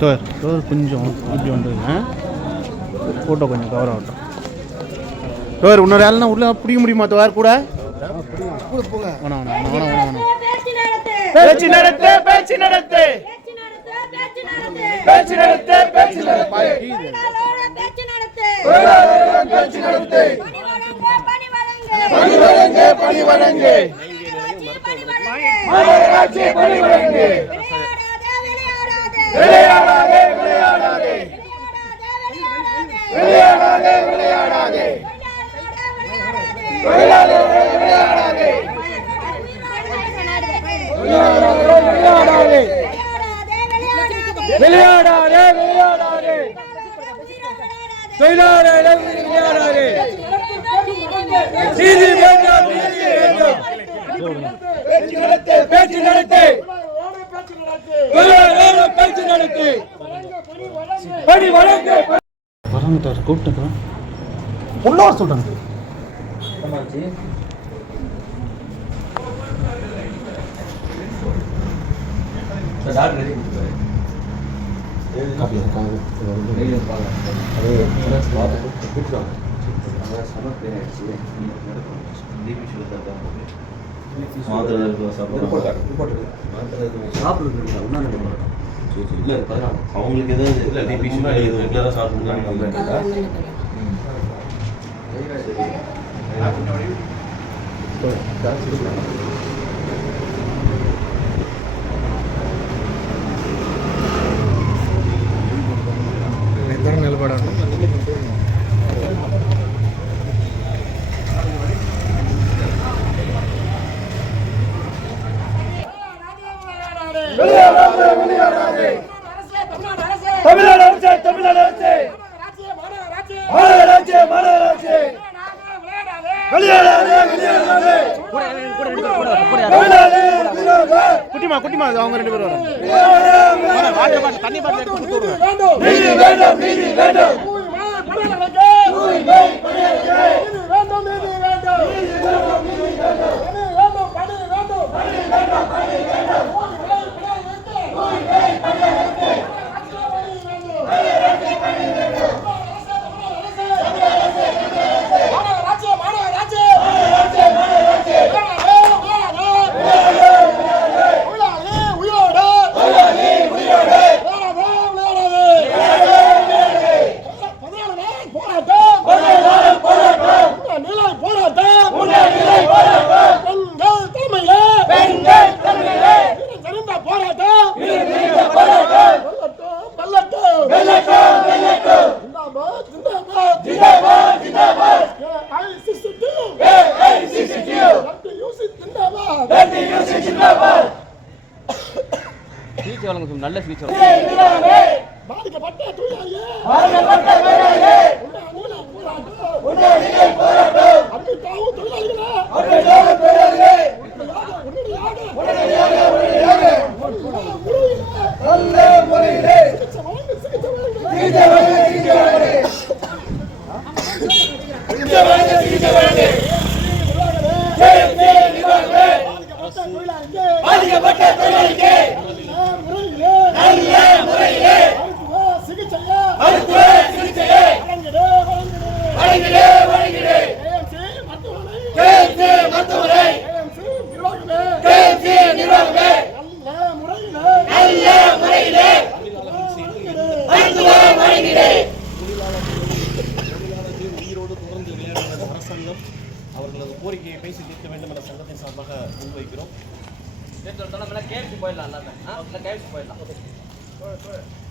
Door door கொஞ்சம் இப்படி வந்துருங்க ஃபோட்டோ கொஞ்சம் கவர் ஆகட்டும். டோர் இன்னொரு ஆள்னா உள்ளே பிடிக்க முடியுமா தோர் கூட? வேணாம் வேணாம் வேணாம் வேணாம் வேணாம். பேச்சு நடத்து. பேச்சு நடத்து பேச்சு நடத்து பேச்சு நடத்து பேச்சு நடத்து பேச்சு நடத்து பேச்சு நடத்து பணி வழங்கு பணி வழங்கு. மாநகராட்சி பணி வழங்கு. விளையாடாதே விளையாடாதே. விளையாடாதே விளையாடாதே. விளையாடாதே தொழிலாளர்களை விளையாடாதே விளையாடாதே விளையாடாதே தொழிலாளர்களை விளையாடாதே நீதி வேண்டும் நீதி வேண்டும். பேச்சு நடத்து. பேச்சு நடத்து பேச்சு நடத்து. பணி வழங்கு. வராங்க தோர் கூப்பிட்டு உள்ள வர சொல்கிறாங்க அவங்களுக்கு எதாவது இல்லை டிபி ரெகுலராக சாப்பிட்டு தமிழ்நாடு அரசு தமிழ்நாடு அரசு மாநகராட்சி மாநகராட்சி விளையாடாதே குட்டிமா குட்டிமா அவங்க ரெண்டு பேரும் வராங்க விளையாடாதே தண்ணி பாட்டில் வழங்கு நல்ல ஃபியூச்சர் பாதிக்கப்பட்ட தொழிலாளிக்கு அவர்களது கோரிக்கையை பேசி தீர்க்க வேண்டும் என சங்கத்தின் சார்பாக முன்வைக்கிறோம். கேட்டு போயிடலாம் எல்லாமே. கேஎஃப்சி போயிடலாம்.